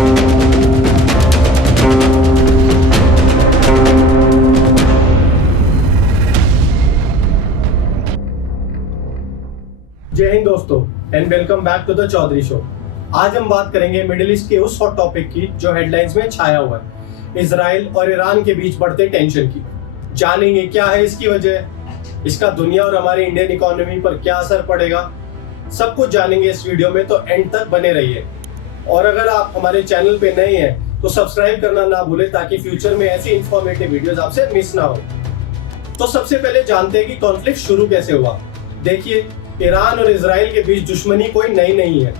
जय हिंद दोस्तों and welcome back to the Chaudhary show. आज हम बात करेंगे मिडिल ईस्ट के उस हॉट टॉपिक की जो हेडलाइंस में छाया हुआ है, इजराइल और ईरान के बीच बढ़ते टेंशन की। जानेंगे क्या है इसकी वजह, इसका दुनिया और हमारी इंडियन इकोनॉमी पर क्या असर पड़ेगा, सब कुछ जानेंगे इस वीडियो में, तो एंड तक बने रहिए। और अगर आप हमारे चैनल पे नए हैं तो सब्सक्राइब करना ना भूलें ताकि फ्यूचर में ऐसी इंफॉर्मेटिव वीडियोस आपसे मिस ना हो। तो सबसे पहले जानते हैं कि कॉन्फ्लिक्ट शुरू कैसे हुआ। देखिए, ईरान और इजराइल के बीच दुश्मनी कोई नई नहीं है।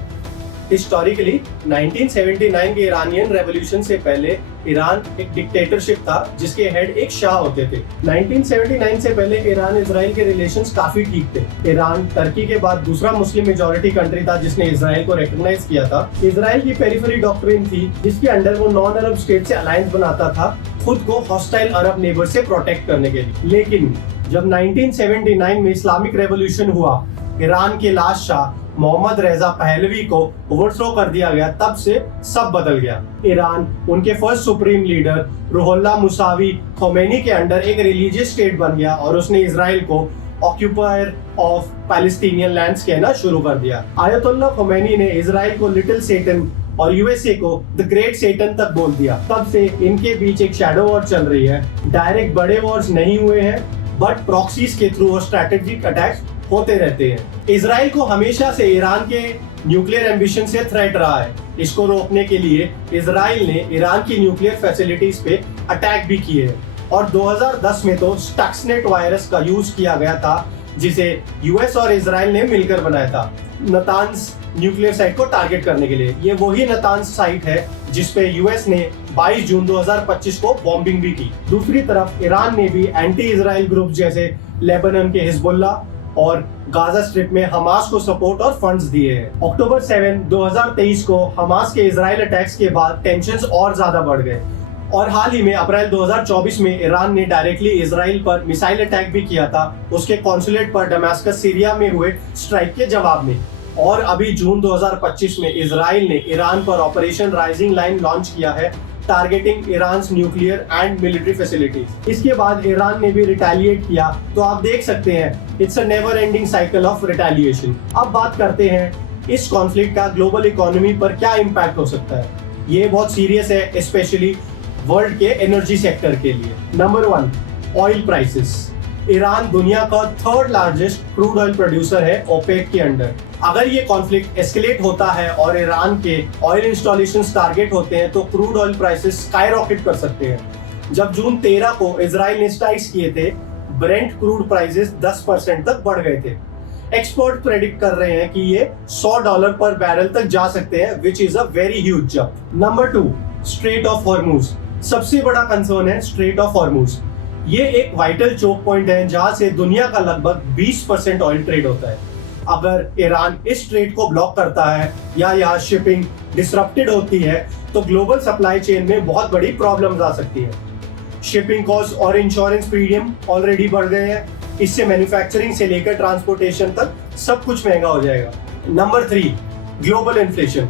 हिस्टोरिकली 1979 के ईरानियन रेवोल्यूशन से पहले ईरान एक डिक्टेटरशिप था जिसके हेड एक शाह होते थे। 1979 से पहले ईरान इजराइल के रिलेशंस काफी ठीक थे। ईरान टर्की के बाद दूसरा मुस्लिम मेजॉरिटी कंट्री था जिसने इजराइल को रिकॉग्नाइज किया था। इजराइल की पेरिफेरी डॉक्ट्रिन थी जिसके अंडर वो नॉन अरब स्टेट से अलायंस बनाता था खुद को हॉस्टाइल अरब नेबर से प्रोटेक्ट करने के लिए। लेकिन जब 1979 में इस्लामिक रेवोल्यूशन हुआ, ईरान के last Shah Mohammad Reza Pahlavi को ओवरथ्रो कर दिया गया, तब से सब बदल गया। ईरान उनके first supreme leader Ruhollah Musavi Khomeini के अंडर एक रिलीजियस स्टेट बन गया और उसने इजराइल को ऑक्यूपायर ऑफ पैलेस्टीनियन लैंड्स कहना शुरू कर दिया। आयतुल्लाह खोमेनी ने इजराइल को लिटिल सेटन और यूएसए को द ग्रेट सेटन तक बोल दिया। तब से इनके बीच एक शैडो वॉर चल रही है। डायरेक्ट बड़े वॉर्स नहीं हुए हैं बट प्रॉक्सीज के थ्रू और स्ट्रेटेजिक अटैक्स होते रहते हैं। इजराइल को हमेशा से ईरान के न्यूक्लियर एम्बिशन से थ्रेट रहा है। इसको रोकने के लिए इजराइल ने ईरान की न्यूक्लियर फैसिलिटीज पे अटैक भी किए हैं और 2010 में तो स्टक्सनेट वायरस का यूज किया गया था जिसे यूएस और इजराइल ने मिलकर बनाया था नतान्स न्यूक्लियर साइट को टारगेट करने के लिए। ये वही नतान्स साइट है जिसपे यूएस ने 22 जून 2025 को बॉम्बिंग भी की। दूसरी तरफ ईरान ने भी एंटी इजराइल ग्रुप जैसे लेबनान के हिजबुल्ला और गाजा स्ट्रिप में हमास को सपोर्ट और फंड्स दिए हैं। अक्टूबर 7, 2023 को हमास के इजराइल अटैक्स के बाद टेंशंस और ज्यादा बढ़ गए और हाल ही में अप्रैल 2024 में ईरान ने डायरेक्टली इजराइल पर मिसाइल अटैक भी किया था उसके कॉन्सुलेट पर दमास्कस सीरिया में हुए स्ट्राइक के जवाब में। और अभी जून 2025 में इजराइल ने ईरान पर ऑपरेशन राइजिंग लाइन लॉन्च किया है targeting Iran nuclear and military facilities. इसके बाद ईरान ने भी रिटेलिएट किया। तो आप देख सकते हैं it's a never ending cycle of retaliation. अब बात करते हैं इस कॉन्फ्लिक्ट का ग्लोबल इकोनॉमी पर क्या इम्पैक्ट हो सकता है। ये बहुत सीरियस है स्पेशली वर्ल्ड के एनर्जी सेक्टर के लिए। Number 1, oil prices. ईरान दुनिया का third largest crude oil producer है ओपेक के अंडर। अगर ये कॉन्फ्लिक्ट एस्केलेट होता है और ईरान के ऑयल इंस्टॉलेशंस टारगेट होते हैं तो क्रूड ऑयल प्राइसेस स्काईरॉकेट कर सकते हैं। जब जून 13 को इजराइल ने स्ट्राइक्स किए थे, ब्रेंट क्रूड प्राइसेस 10% तक बढ़ गए थे। एक्सपर्ट प्रेडिक्ट कर रहे हैं कि ये $100 पर बैरल तक जा सकते हैं, which is a very huge jump. Number 2, straight of Hormuz. सबसे बड़ा कंसर्न है स्ट्रेट ऑफ हॉर्मुज। ये एक वाइटल चोक पॉइंट है जहां से दुनिया का लगभग 20% ऑयल ट्रेड होता है। अगर ईरान इस ट्रेड को ब्लॉक करता है या यहाँ शिपिंग डिसरप्टेड होती है तो ग्लोबल सप्लाई चेन में बहुत बड़ी प्रॉब्लम्स आ सकती है। शिपिंग कॉस्ट और इंश्योरेंस प्रीमियम ऑलरेडी बढ़ गए हैं। इससे मैन्युफैक्चरिंग से लेकर ट्रांसपोर्टेशन तक सब कुछ महंगा हो जाएगा। Number 3, global inflation.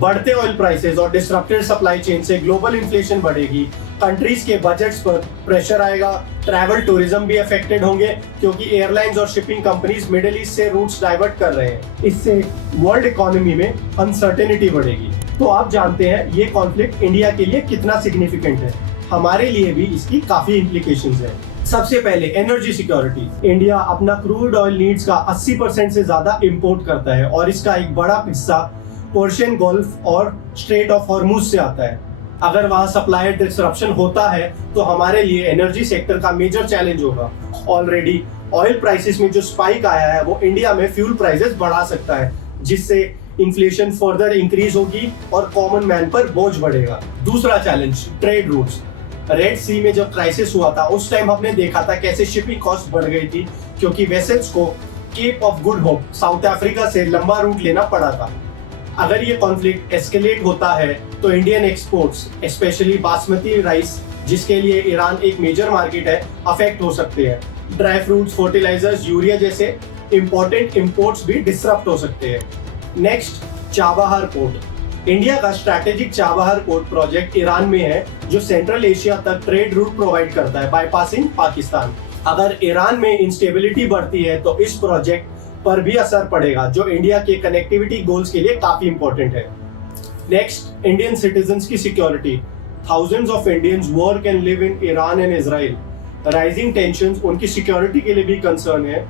बढ़ते ऑयल प्राइसेस और डिसरप्टेड सप्लाई चेन से ग्लोबल इन्फ्लेशन बढ़ेगी। कंट्रीज के बजट्स पर प्रेशर आएगा। ट्रैवल टूरिज्म भी अफेक्टेड होंगे क्योंकि एयरलाइंस और शिपिंग कंपनीज मिडिल ईस्ट से रूट्स डाइवर्ट कर रहे हैं। इससे वर्ल्ड इकोनॉमी में अनसर्टेनिटी बढ़ेगी। तो आप जानते हैं ये कॉन्फ्लिक्ट इंडिया के लिए कितना सिग्निफिकेंट है। हमारे लिए भी इसकी काफी इम्प्लीकेशंस है। सबसे पहले एनर्जी सिक्योरिटी। इंडिया अपना क्रूड ऑयल नीड्स का 80% से ज्यादा इंपोर्ट करता है और इसका एक बड़ा हिस्सा पर्शियन गोल्फ और स्ट्रेट ऑफ हॉर्मुज से आता है। अगर वहां सप्लाई डिसरप्शन होता है तो हमारे लिए एनर्जी सेक्टर का मेजर चैलेंज होगा। ऑलरेडी ऑयल प्राइसेस में जो स्पाइक आया है वो इंडिया में फ्यूल प्राइसेस बढ़ा सकता है जिससे इन्फ्लेशन फर्दर इंक्रीज होगी और कॉमन मैन पर बोझ बढ़ेगा। दूसरा चैलेंज, ट्रेड रूट्स। रेड सी में जब क्राइसिस हुआ था उस टाइम हमने देखा था कैसे शिपिंग कॉस्ट बढ़ गई थी क्योंकि वेसल्स को Cape of Good Hope South Africa से लंबा रूट लेना पड़ा था। अगर ये कॉन्फ्लिक्ट एस्केलेट होता है तो Indian exports specially basmati rice जिसके लिए ईरान एक मेजर मार्केट है अफेक्ट हो सकते हैं। ड्राई फ्रूट्स, फर्टिलाइजर्स, यूरिया जैसे इंपॉर्टेंट इंपोर्ट्स भी डिसरप्ट हो सकते हैं। Next, Chabahar port. इंडिया का strategic Chabahar port project Iran में है, जो सेंट्रल एशिया तक ट्रेड रूट प्रोवाइड करता है बाईपासिंग पाकिस्तान। अगर ईरान में इंस्टेबिलिटी बढ़ती है तो इस प्रोजेक्ट पर भी असर पड़ेगा, जो इंडिया के कनेक्टिविटी गोल्स के लिए काफी इंपॉर्टेंट है। नेक्स्ट, इंडियन सिटीजन्स की security. Thousands of Indians work and live in Iran and Israel. Rising tensions उनकी सिक्योरिटी के लिए भी कंसर्न है।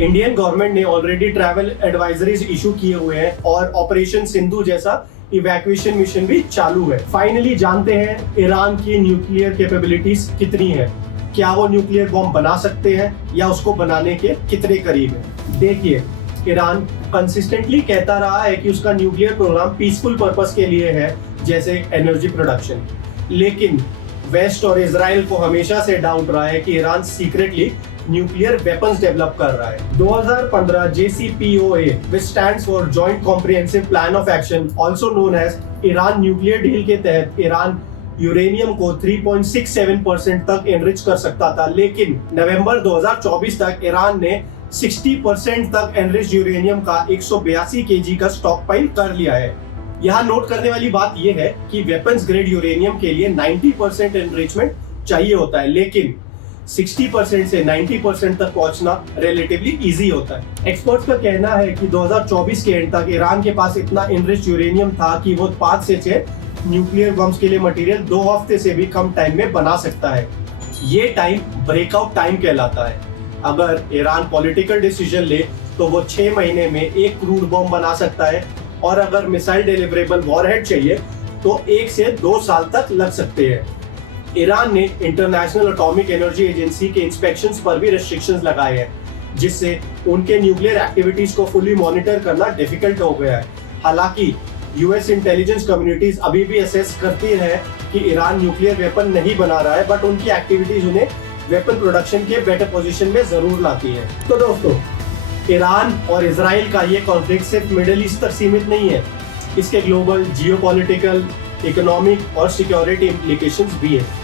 इंडियन गवर्नमेंट ने ऑलरेडी ट्रैवल एडवाइजरीज इशू किए हुए हैं और ऑपरेशन सिंधु जैसा इवैक्यूएशन मिशन भी चालू है। फाइनली जानते हैं ईरान की न्यूक्लियर कैपेबिलिटीज कितनी है, क्या वो न्यूक्लियर बॉम्ब बना सकते हैं या उसको बनाने के कितने करीब है। देखिए, ईरान कंसिस्टेंटली कहता रहा है कि उसका न्यूक्लियर प्रोग्राम पीसफुल पर्पस के लिए है, जैसे एनर्जी प्रोडक्शन, लेकिन वेस्ट और इजराइल को हमेशा से डाउट रहा है कि Iran secretly nuclear weapons develop कर रहा है। 2015 JCPOA, which stands for Joint Comprehensive Plan of Action, also known as Iran nuclear deal के तहत ईरान यूरेनियम को 3.67% तक एनरिच कर सकता था, लेकिन नवंबर 2024 तक ईरान ने 60% तक एनरिच यूरेनियम का 182 kg का स्टॉक पाइल कर लिया है। यहाँ नोट करने वाली बात यह है कि वेपन्स ग्रेड यूरेनियम के लिए 90% एनरिचमेंट चाहिए होता है, लेकिन 60% से 90% तक पहुंचना रिलेटिवली इजी होता है। एक्सपर्ट्स का कहना है कि 2024 के एंड तक ईरान के पास इतना एनरिच यूरेनियम था कि वो 5 से 6 न्यूक्लियर बम्स के लिए मटेरियल 2 हफ्ते से भी कम टाइम में बना सकता है। ये टाइम ब्रेकआउट टाइम कहलाता है। अगर ईरान पॉलिटिकल डिसीजन ले तो वो 6 महीने में 1 क्रूड बम बना सकता है, और अगर मिसाइल डिलीवरेबल वॉरहेड चाहिए तो 1 से 2 साल तक लग सकते हैं। ईरान ने इंटरनेशनल एटॉमिक एनर्जी एजेंसी के इंस्पेक्शंस पर भी रेस्ट्रिक्शंस लगाए हैं, जिससे उनके न्यूक्लियर एक्टिविटीज को फुली मॉनिटर करना डिफिकल्ट हो गया है। हालांकि यूएस इंटेलिजेंस कम्युनिटीज अभी भी असेस करती है कि ईरान न्यूक्लियर वेपन नहीं बना रहा है, बट उनकी एक्टिविटीज उन्हें वेपन प्रोडक्शन के बेटर पोजीशन में जरूर लाती है। तो दोस्तों, ईरान और इजराइल का ये कॉन्फ्लिक्ट सिर्फ मिडिल ईस्ट तक सीमित नहीं है, इसके ग्लोबल जियोपॉलिटिकल, इकोनॉमिक और सिक्योरिटी इम्प्लीकेशंस भी है।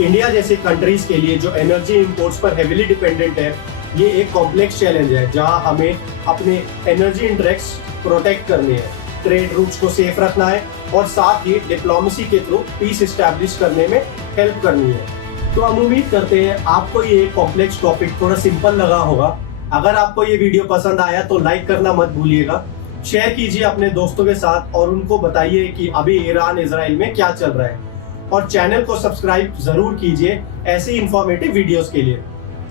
इंडिया जैसे कंट्रीज के लिए जो एनर्जी इंपोर्ट्स पर हेविली डिपेंडेंट है, ये एक कॉम्प्लेक्स चैलेंज है, जहां हमें अपने एनर्जी इंटरेस्ट प्रोटेक्ट करने हैं, ट्रेड रूट्स को सेफ रखना है और साथ ही डिप्लोमेसी के थ्रू पीस एस्टैब्लिश करने में हेल्प करनी है। तो हम उम्मीद करते हैं आपको ये कॉम्प्लेक्स टॉपिक थोड़ा सिंपल लगा होगा। अगर आपको ये वीडियो पसंद आया तो लाइक करना मत भूलिएगा, शेयर कीजिए अपने दोस्तों के साथ और उनको बताइए कि अभी ईरान इजराइल में क्या चल रहा है, और चैनल को सब्सक्राइब जरूर कीजिए ऐसी इंफॉर्मेटिव वीडियोस के लिए।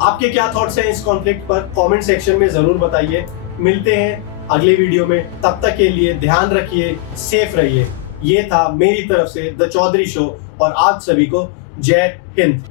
आपके क्या थॉट्स हैं इस कॉन्फ्लिक्ट पर कमेंट सेक्शन में जरूर बताइए। मिलते हैं अगले वीडियो में, तब तक के लिए ध्यान रखिए, सेफ रहिए। ये था मेरी तरफ से द चौधरी शो, और आप सभी को जय हिंद।